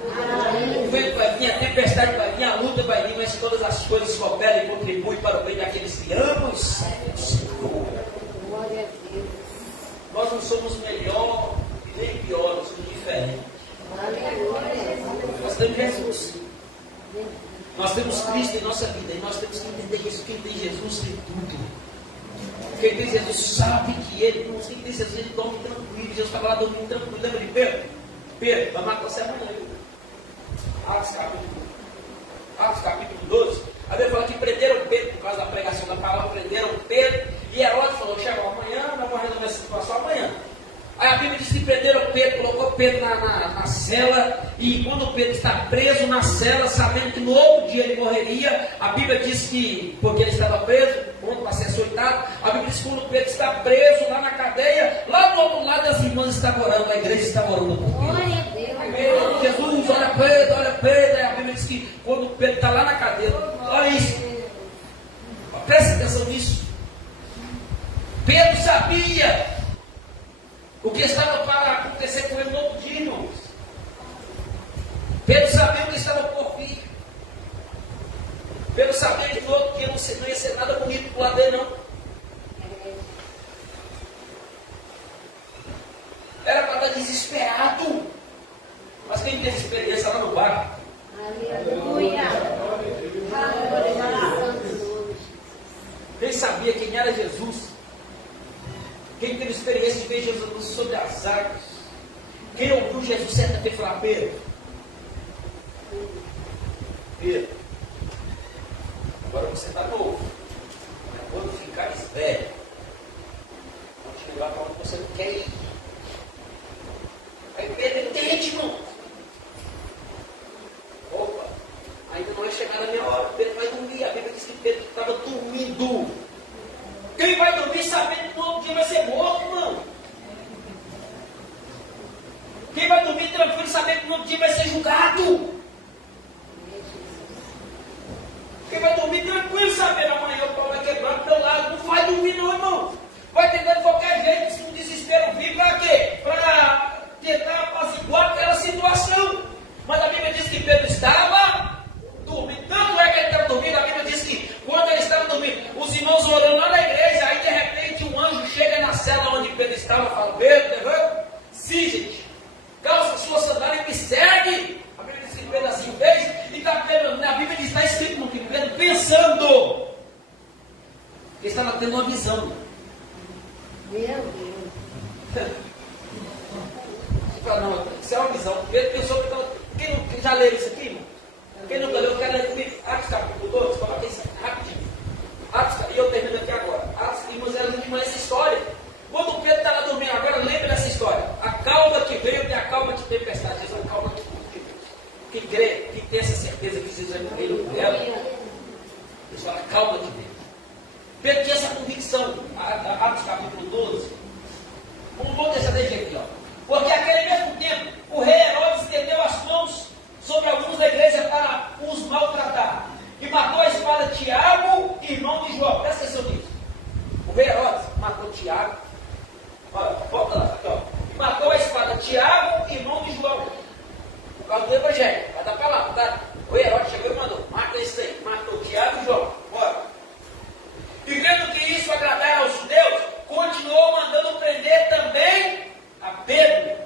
O vento vai vir, a tempestade vai vir, a luta vai vir, mas todas as coisas cooperam e contribuem para o bem daqueles que amam e servem o Senhor. Nós não somos melhor e nem pior, nós somos diferentes. Nós temos Jesus. Nós temos Cristo em nossa vida e nós temos que entender isso. Quem tem Jesus tem tudo. Quem tem Jesus sabe que ele, quem tem Jesus, ele dorme tranquilo. Jesus estava lá dormindo tranquilo. Lembra de Pedro? Pedro, vai matar você amanhã. Atos capítulo 12. A Bíblia fala que prenderam Pedro por causa da pregação da palavra, prenderam Pedro. E Herodes falou: chegou amanhã, nós vamos resolver essa situação amanhã. Aí a Bíblia diz que prenderam Pedro, colocou Pedro na cela, e quando Pedro está preso na cela, sabendo que no outro dia ele morreria, a Bíblia diz que, porque ele estava preso, pronto para ser açoitado, a Bíblia diz que quando Pedro está preso lá na cadeia, lá do outro lado as irmãs estavam orando, a igreja estava orando por Pedro. Glória a Deus. Jesus, olha Pedro, aí a Bíblia diz que quando Pedro está lá na cadeia, olha isso, presta atenção nisso. Pedro sabia o que estava para acontecer com ele no outro dia, irmãos. Pedro sabia o que estava por vir. Pedro sabia que no outro dia não ia ser nada bonito para o lado dele, não. Era para estar desesperado. Mas quem teve experiência lá no bar? Aleluia. Quem sabia quem era Jesus? Quem teve experiência de ver Jesus sobre as águas? Quem ouviu Jesus certa vez falar: Pedro, agora você está novo, quando ficares velho, vou te levar para onde você não quer ir. Aí Pedro entende, irmão. Opa, ainda não é chegada a minha hora. Pedro vai dormir. A Bíblia diz que Pedro estava dormindo. Quem vai dormir sabendo que no outro dia vai ser morto, irmão? Quem vai dormir tranquilo sabendo que no outro dia vai ser julgado? Quem vai dormir tranquilo sabendo amanhã o pau vai quebrar do teu lado? Não vai dormir não, irmão. Vai tentando de qualquer jeito, se um desespero vir, para quê? Para tentar apaziguar aquela situação. Mas a Bíblia diz que Pedro estava dormindo. Tanto é que ele estava dormindo, a Bíblia diz que quando ele estava dormindo, os irmãos orando lá na igreja, aí de repente um anjo chega na cela onde Pedro estava e fala: Pedro, levanta, gente, calça sua sandália e me segue. A Bíblia diz que Pedro assim fez, e está a Bíblia diz, está escrito no que Pedro pensando. Ele estava tendo uma visão. Meu Deus. Você fala: não, isso é uma visão. Pedro pensou que quem já leu isso aqui, irmão? Quem nunca leu, eu quero ler comigo. Atos capítulo 12, coloca isso rapidinho. Atos, e eu termino aqui agora. Atos, irmãos, era demais essa história. Quando o Pedro está lá dormindo, agora lembre dessa história. A calma que veio tem a calma de tempestade. Jesus é a calma de quem crê, quem tem essa certeza que Jesus vai morrer no dela. Ele fala: calma de Deus. Pedro tinha essa convicção. Atos capítulo 12. Vamos deixar desse jeito aqui, ó. Porque naquele mesmo tempo, o rei Herodes estendeu as mãos sobre alguns da igreja para os maltratar. E matou a espada Tiago, irmão de João. Presta atenção nisso. O rei Herodes matou Tiago. Olha, volta lá, aqui, ó. Matou a espada Tiago, irmão de João. Por causa do evangelho. Vai dar palavra, tá? O rei Herodes chegou e mandou: mata isso aí. Matou Tiago e João. Bora. E vendo que isso agradara aos judeus, continuou mandando prender também a Pedro.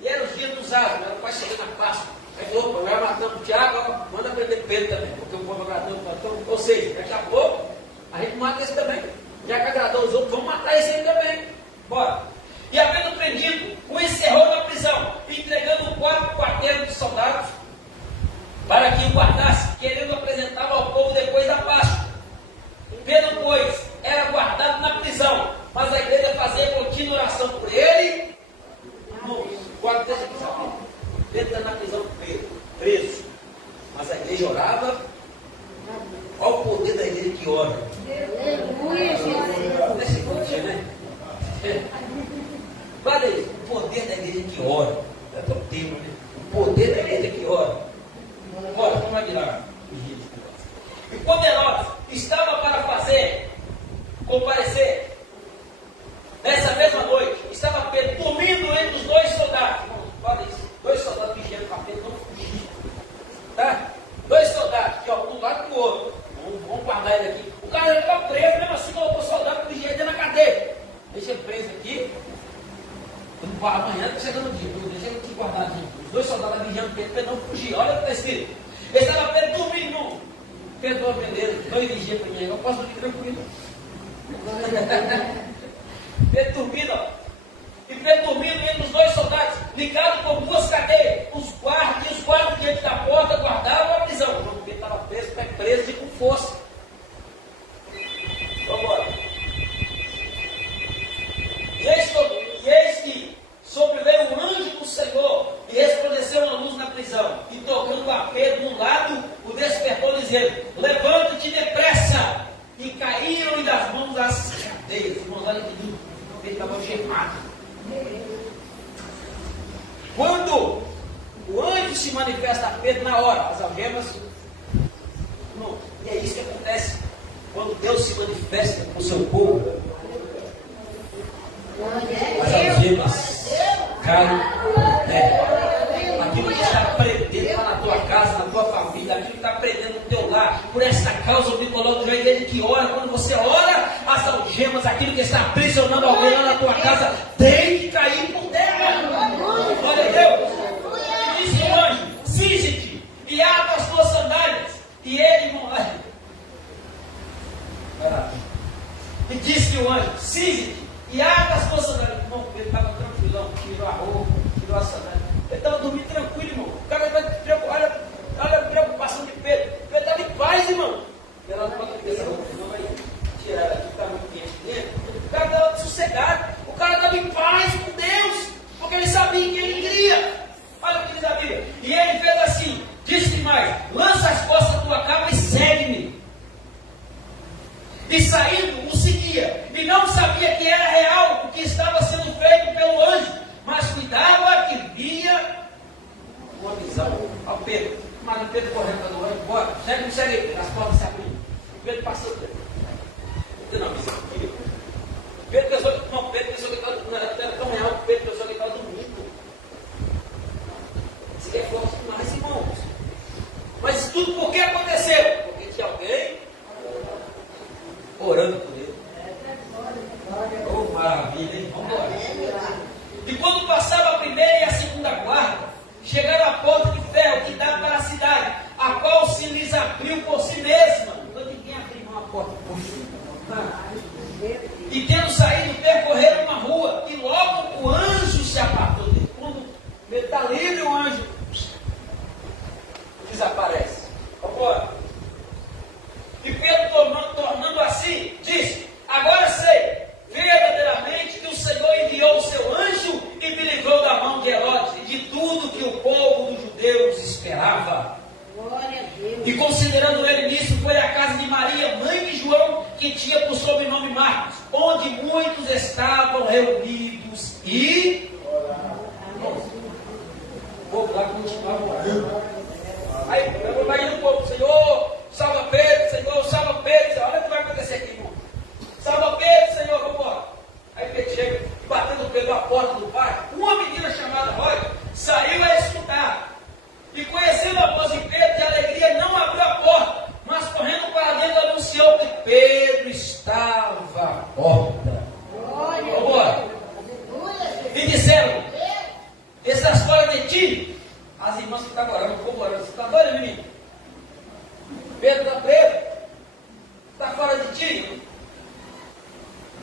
E era os dias dos asmos, era quase chegando na Páscoa. Aí falou: opa, vai matando o Tiago, manda prender Pedro também, porque o povo agradou o pastor. Ou seja, daqui a pouco a gente mata esse também. Já que agradou os outros, vamos matar esse aí também. Bora. E havendo prendido, o encerrou na prisão, entregando o quarteiro de soldados para que o guardasse, querendo apresentá-lo ao povo depois da Páscoa. Pedro, pois, era guardado na prisão, mas a igreja fazia contínua oração por ele. Guarda, deixa aqui, sabe? Pedro está na prisão preso, mas a igreja orava. Olha o poder da igreja que ora. Aleluia, Jesus. Deixa eu curtir, né? Guarda aí, o poder da igreja que ora. É o tema, né? O poder da igreja que ora. Bora, vamos lá. E quando Herodes estava para comparecer, nessa mesma noite, estava Pedro dormindo entre os dois soldados. Olha isso, 2 soldados vigiando para Pedro não fugir. Tá? 2 soldados, que ó, um lado do outro. Vamos guardar ele aqui. O cara já está preso, mesmo assim, colocou o soldado vigiando dentro da cadeia. Deixa ele preso aqui. Amanhã está chegando o dia, deixa ele aqui guardadinho. Os 2 soldados vigiando Pedro para não fugir. Olha o que está escrito. Estava Pedro dormindo Pedro vai aprender 2 dias para mim, eu posso dormir tranquilo. Pedro dormindo, ó. E Pedro dormindo entre os 2 soldados, ligado com 2 cadeias. Os guardas diante da porta guardavam a prisão. O Pedro estava preso e com força. Vamos embora. E eis que sobreveio o anjo do Senhor e resplandeceu uma luz na prisão. E tocando a Pedro no lado, o despertou, dizendo: levanta-te depressa. E caíram-lhe das mãos as cadeias. Irmãos, olha que lindo. Ele estava algemado. Quando o anjo se manifesta a Pedro, na hora, as algemas. Não, e é isso que acontece quando Deus se manifesta com o seu povo. As algemas caem por terra. Aquilo que está prendendo lá na tua casa, na tua família, aquilo que está prendendo no teu lar. Por essa causa, eu me coloco já igreja que ora. Quando você ora, as algemas, aquilo que está aprisionando alguém lá na tua casa, tem que cair por terra. Glória a Deus. E disse o anjo: cinge-te e abra as tuas sandálias. E ele, e disse o anjo: cinge-te e abra as tuas sandálias. Irmão, ele estava tranquilão, tirou a roupa, tirou a sandália. Ele estava dormindo tranquilo, irmão. O cara vai olha a preocupação de Pedro. Pedro estava em paz, irmão. Ela não pode pensar, não vai tirar daqui, está muito quente dentro. O cara estava sossegado. O cara estava em paz com Deus, porque ele sabia que ele queria. Olha o que diz a Bíblia. E ele fez assim, disse mais: lança as costas da tua cama e segue-me. E saindo, o seguia. E não sabia que era real o que estava sendo feito pelo anjo, mas cuidava que via uma visão. Ao Pedro. Mas o Pedro correndo para o anjo, bora, segue, as portas se abriram. O Pedro passou. Não, Pedro pensou que era tão real que Pedro pensou que estava dormindo. Isso aqui é forte demais, irmãos. Mas isso tudo por que aconteceu? Porque tinha alguém orando por ele. Oh, maravilha, hein? Vamos embora. E quando passava a primeira e a segunda guarda, chegaram à porta de ferro que dá para a cidade, a qual se lhes abriu por si mesma. Então ninguém abriu uma porta por si. E tendo saído, percorreram uma rua, e logo o anjo se apartou dele. Quando ele está livre, o anjo desaparece. Vamos embora. E Pedro, tornando assim, disse: agora sei verdadeiramente que o Senhor enviou o seu anjo e me livrou da mão de Herodes e de tudo que o povo dos judeus esperava. E considerando ele nisso, foi à casa de Maria, mãe de João, que tinha por sobrenome Marcos, onde muitos estavam reunidos e o povo lá continuava orando. Aí eu imagino o povo: Senhor, salva Pedro, Senhor, salva Pedro. Olha o que vai acontecer aqui, irmão. Salva Pedro, Senhor, vamos embora. Aí Pedro chega, batendo Pedro à porta do pai. Uma menina chamada Roy saiu a escutar. E conhecendo a voz de Pedro, de alegria, não abriu a porta, mas correndo para dentro anunciou que Pedro estava à porta. Vamos embora. E disseram: estás fora de ti? As irmãs que estavam orando, o povo orando: você está doido, menino? Pedro está preso, está fora de ti.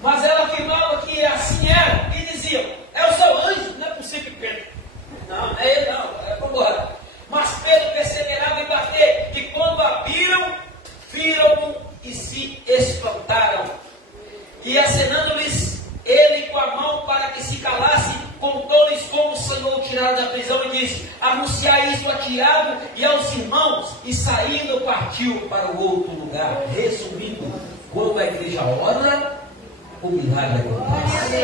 Mas ela afirmava que assim era, e diziam: é o seu anjo, não é possível, Pedro. Não é ele, não, vamos embora. Mas Pedro perseverava em bater, e quando abriram, viram-no e se espantaram. E acenando-lhes ele com a mão para que se calasse, contou-lhes como o Senhor o tirara da prisão e disse: anunciai isso a Tiago e aos irmãos. E saindo partiu para o outro lugar. Resumindo, quando a igreja ora, o milagre acontece.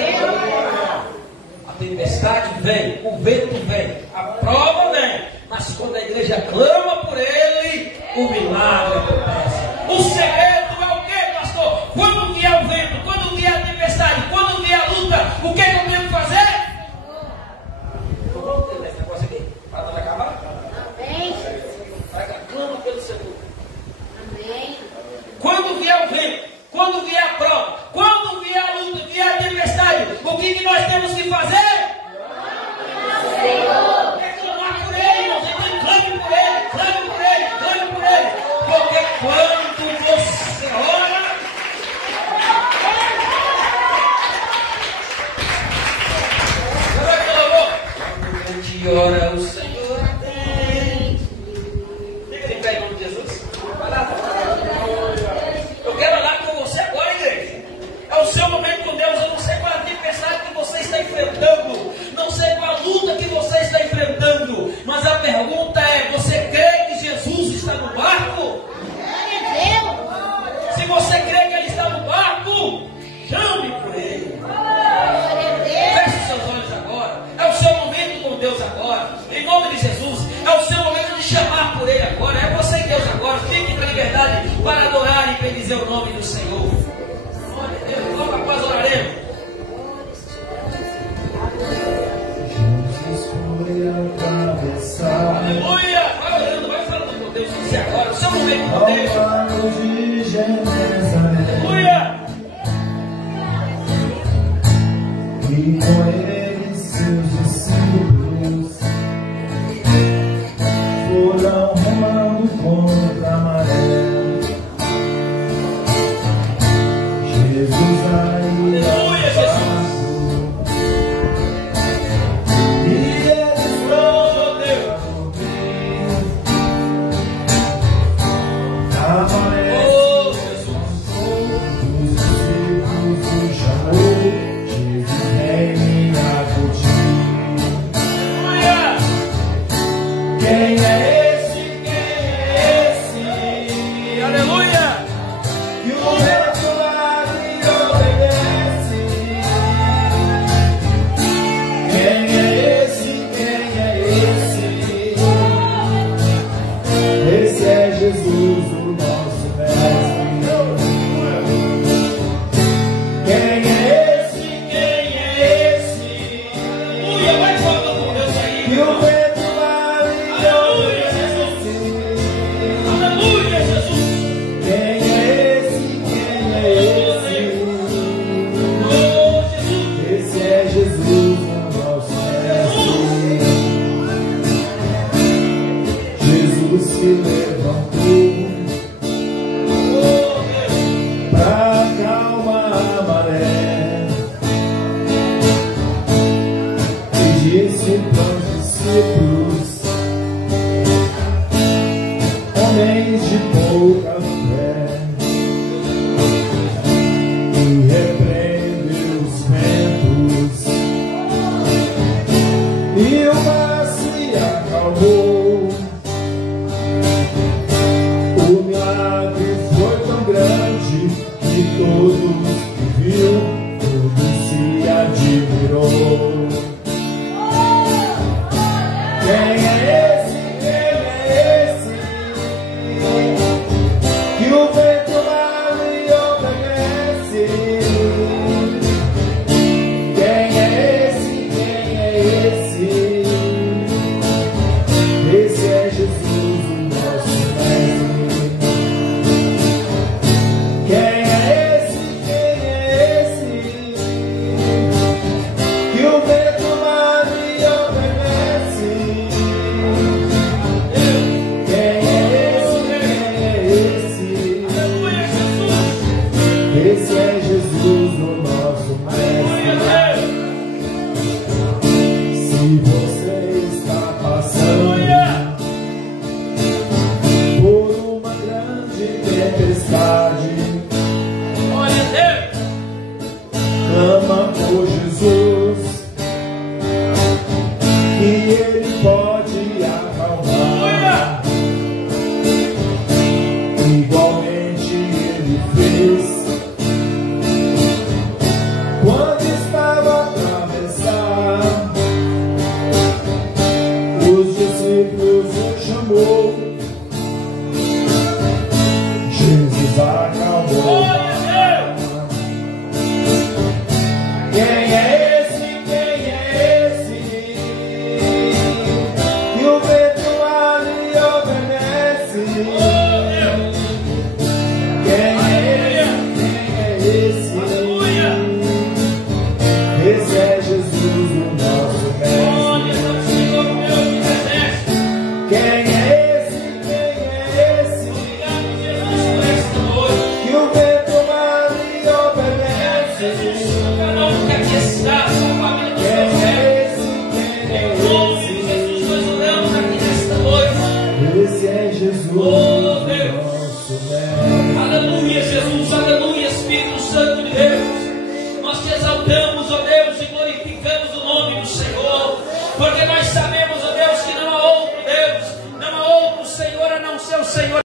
A tempestade vem, o vento vem, a prova vem, mas quando a igreja clama por ele, o milagre acontece. O segredo é o que, pastor? Quando vier o vento, quando vier a tempestade, quando vier a luta, o que eu tenho que fazer? Vamos ter esse negócio aqui? Para não acabar? Amém. Clama pelo Senhor. Amém. Quando vier o vento, quando vier a prova, quando vier a luta, vier a tempestade, o que nós temos que fazer? Senhor. É clamar por ele, irmãos. Então clame por ele, clame por ele, clame por ele. Porque quando bendizer o nome do Senhor. Glória a Deus. Logo após oraremos. Jesus foi atravessar. Aleluia. Vai orando, vai falando com Deus. Você agora, o seu momento com Ao Deus. lago de Genezaré. Aleluia. E com ele seus discípulos foram remando contra a maré. Jesus aí Aleluia, e eles Oh, Deus. a maré Oh, Jesus. os discípulos o chamou. Jesus vem acudir. Aleluia. Quem é esse? Quem é esse? Aleluia. E o vento lá lhe obedece. Quem é esse? Quem é esse? Esse é Jesus, o nosso mestre. Quem é esse? Quem é esse? Aleluia. Vai falando com Deus aí. E o vento lá lhe Aleluia, obedece. Aleluia, Jesus. Quem é esse? Quem é esse? Oh, Jesus. Esse é Jesus, o nosso mestre. Jesus se levantou Oh, Deus. para acalmar a maré e disse para os discípulos: homens de pouca fé, e repreendeu os ventos e o mar se acalmou. O milagre foi tão grande que todos que viu, todos se admirou. Quem é esse? Quem é esse? Que o vento lá lhe obedece. Quem é esse? Quem é esse? Esse é Jesus, o nosso mestre. Quem é esse? Quem é esse? Que o vento lá lhe obedece. Quem é esse? Quem é esse? Aleluia, Jesus. Esse é Jesus, o nosso Aleluia, mestre. Deus. Se você está passando Aleluia. por uma grande tempestade, Glória a Deus. clama por Jesus, que Ele pode acalmar. Igualmente Ele fez quando estava a atravessar. Os discípulos o chamou. Jesus acalmou. Glória a Deus. Quem é esse? Quem é esse? Que o vento lá lhe obedece. Oh, Deus. Quem é esse? Quem é esse? Aleluia. Esse é Jesus, o nosso Glória mestre. ao Senhor, Deus que obedece. Quem é esse? Quem é esse? Obrigado, Jesus, por esta noite. Que o vento lá lhe obedece. Cada um que aqui está, sua família dos seus Quem filhos. é esse? Quem Em é nome de esse? Jesus, nós oramos aqui nesta noite. Esse é Jesus, Oh, Deus. o nosso mestre. Aleluia, Jesus, aleluia, Espírito Santo de Deus. Nós te exaltamos, ó Deus, e glorificamos o nome do Senhor, porque nós sabemos